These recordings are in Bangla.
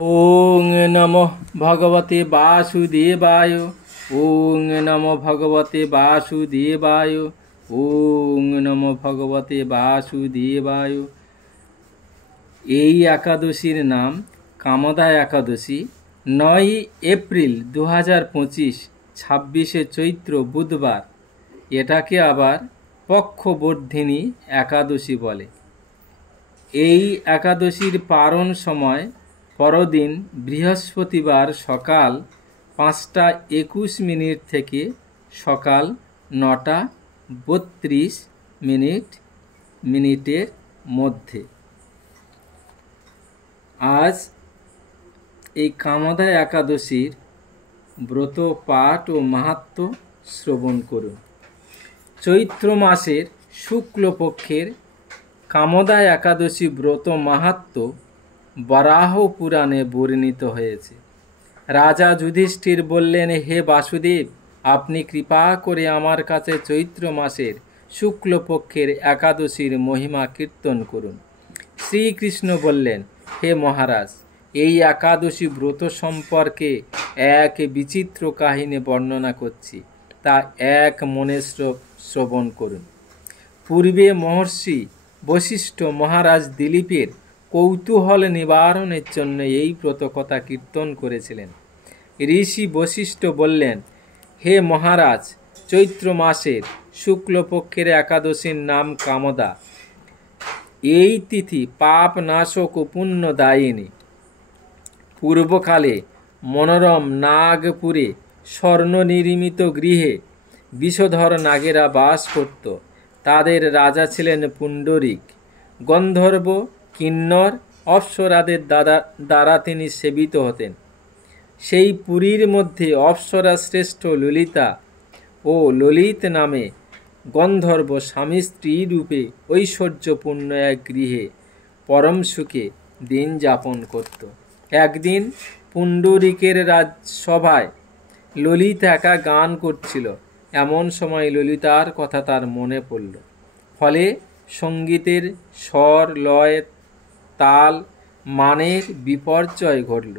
ওং নমঃ ভগবতে বাসুদেবায়। ওং নমঃ ভগবতে বাসুদেবায়। ওং নমঃ ভগবতে বাসুদেবায়। এই একাদশীর নাম কামদা একাদশী। 9 এপ্রিল 2025, 26শে চৈত্র বুধবার। এটাকে আবার পক্ষবর্ধিনী একাদশী বলে। এই একাদশীর পারণ সময় পরদিন বৃহস্পতিবার সকাল 5টা 21 থেকে সকাল 9টা 32 মিনিটের মধ্যে। আজ এই কামদা একাদশীর ব্রত পাঠ ও মাহাত্ম্য শ্রবণ করুন। চৈত্র মাসের শুক্লপক্ষের কামদা একাদশী ব্রত মাহাত্ম্য বরাহ পুরাণে বর্ণিত হয়েছে। রাজা যুধিষ্ঠির বললেন, হে বাসুদেব, আপনি কৃপা করে আমার কাছে চৈত্র মাসের শুক্লপক্ষের একাদশীর মহিমা কীর্তন করুন। শ্রীকৃষ্ণ বললেন, হে মহারাজ, এই একাদশী ব্রত সম্পর্কে এক বিচিত্র কাহিনী বর্ণনা করছি, তা এক মনে শ্রবণ করুন। পূর্বে মহর্ষি বশিষ্ঠ মহারাজ দিলীপের কৌতূহল নিবারণের জন্য এই ব্রতকথা কীর্তন করেছিলেন। ঋষি বশিষ্ঠ বললেন, হে মহারাজ, চৈত্র মাসের শুক্লপক্ষের একাদশীর নাম কামদা। এই তিথি পাপ নাশক ও পুণ্যদায়িনী। পূর্বকালে মনোরম নাগপুরে স্বর্ণ নির্মিত গৃহে বিষধর নাগেরা বাস করত। তাদের রাজা ছিলেন পুণ্ডরিক। গন্ধর্ব, কিন্নর, অপ্সরাদের দ্বারা তিনি সেবিত হতেন। সেই পুরীর মধ্যে অপ্সরা শ্রেষ্ঠ ললিতা ও ললিত নামে গন্ধর্ব স্বামী স্ত্রী রূপে ঐশ্বর্যপূর্ণ এক গৃহে পরম সুখে দিন যাপন করত। একদিন পুণ্ডরিকের রাজসভায় ললিতা একা গান করছিল। এমন সময় ললিতার কথা তার মনে পড়ল। ফলে সঙ্গীতের স্বর, লয়, তাল, মানের বিপর্যয় ঘটল।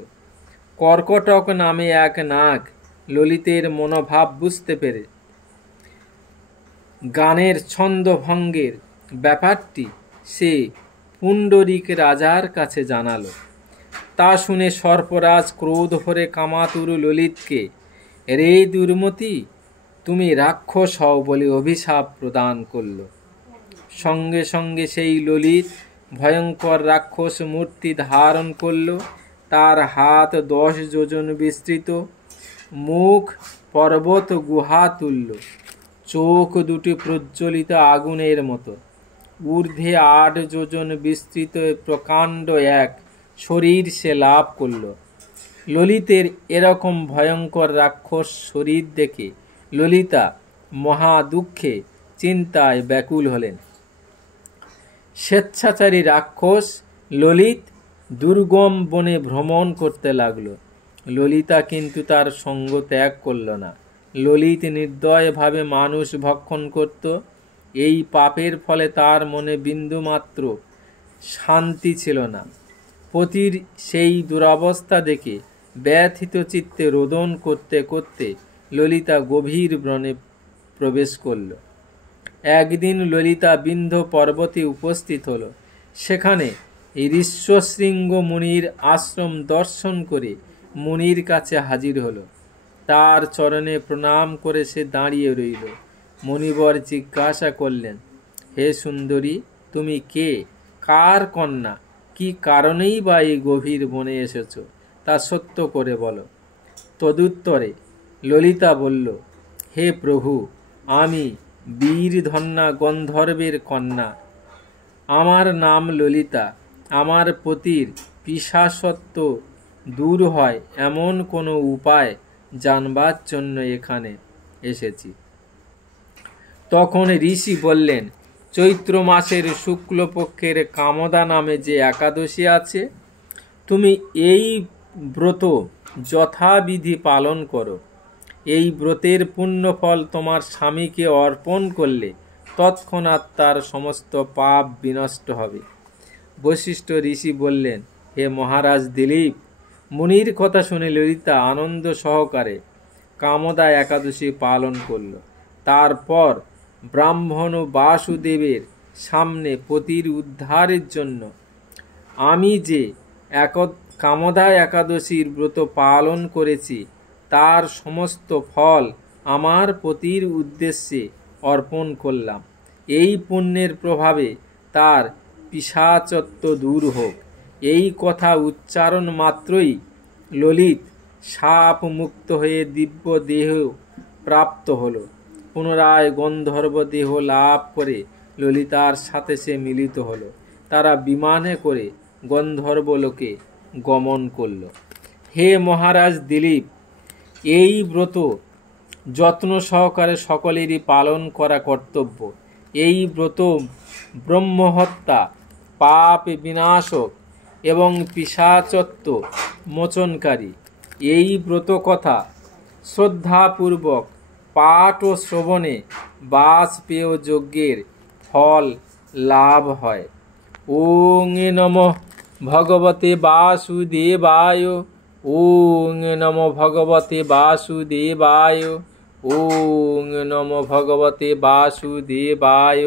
কর্কটক নামে এক নাগ ললিতের মনোভাব বুঝতে পেরে গানের ছন্দভঙ্গের ব্যাপারটি সে পুণ্ডরিক রাজার কাছে জানালো। তা শুনে সর্পরাজ ক্রোধ ভরে কামাতুর ললিতকে, রে দুর্মতি, তুমি রাক্ষস হও বলে অভিশাপ প্রদান করল। সঙ্গে সঙ্গে সেই ললিত ভয়ঙ্কর রাক্ষস মূর্তি ধারণ করল। তার হাত 10 যোজন বিস্তৃত, মুখ পর্বত গুহা তুল্য, চোখ দুটি প্রজ্বলিত আগুনের মতো, ঊর্ধ্বে 8 যোজন বিস্তৃত প্রকাণ্ড এক শরীর সে লাভ করল। ললিতের এরকম ভয়ঙ্কর রাক্ষস শরীর দেখে ললিতা মহা দুঃখে চিন্তায় ব্যাকুল হলেন। স্বেচ্ছাচারী রাক্ষস ললিত দুর্গম বনে ভ্রমণ করতে লাগলো। ললিতা কিন্তু তার সঙ্গ ত্যাগ করল না। ললিত নির্দয়ভাবে মানুষ ভক্ষণ করত। এই পাপের ফলে তার মনে বিন্দুমাত্র শান্তি ছিল না। পতির সেই দুরবস্থা দেখে ব্যথিত চিত্তে রোদন করতে করতে ললিতা গভীর বনে প্রবেশ করল। একদিন ললিতা বিন্ধ্য পর্বতে উপস্থিত হল। সেখানে ঋষ্যশৃঙ্গ মুনির আশ্রম দর্শন করে মুনির কাছে হাজির হল। তার চরণে প্রণাম করে সে দাঁড়িয়ে রইল। মুনিবর জিজ্ঞাসা করলেন, হে সুন্দরী, তুমি কে, কার কন্যা, কি কারণেই বা এই গভীর বনে এসেছ, তা সত্য করে বলো। তদুত্তরে ললিতা বলল, হে প্রভু, আমি বীরধন্যা গন্ধর্বের কন্যা। আমার নাম ললিতা। আমার পতির পিশাচত্ব দূর হয় এমন কোনো উপায় জানবার জন্য এখানে এসেছি। তখন ঋষি বললেন, চৈত্র মাসের শুক্লপক্ষের কামদা নামে যে একাদশী আছে, তুমি এই ব্রত যথাবিধি পালন করো। এই ব্রতের পুণ্যফল তোমার স্বামীকে অর্পণ করলে তৎক্ষণাৎ তার সমস্ত পাপ বিনষ্ট হবে। বশিষ্ঠ ঋষি বললেন, হে মহারাজ দিলীপ, মুনির কথা শুনে ললিতা আনন্দ সহকারে কামদা একাদশী পালন করল। তারপর ব্রাহ্মণ বাসুদেবের সামনে পতির উদ্ধারের জন্য আমি যে কামদা একাদশীর ব্রত পালন করেছি তার সমস্ত ফল আমার পতির উদ্দেশ্যে অর্পণ করলাম। এই পুণ্যের প্রভাবে তার পিশাচত্ব দূর হোক। এই কথা উচ্চারণ মাত্রই ললিত সাপ মুক্ত হয়ে দিব্য দেহ প্রাপ্ত হল। পুনরায় গন্ধর্ব দেহ লাভ করে ললিতার সাথে সে মিলিত হল। তারা বিমানে করে গন্ধর্ব লোকে গমন করল। হে মহারাজ দিলীপ, এই ব্রত যত্ন সহকারে সকলেরই পালন করা কর্তব্য। এই ব্রত ব্রহ্মহত্যা, পাপ বিনাশক এবং পিশাচত্ব মোচনকারী। এই ব্রত কথা শ্রদ্ধাপূর্বক পাঠ ও শ্রবণে বাজপেয় যজ্ঞের ফল লাভ হয়। ওং নমঃ ভগবতে বাসুদেবায়। ওং নমঃ ভগবতে বাসুদেবায়। ওং নমঃ ভগবতে বাসুদেবায়।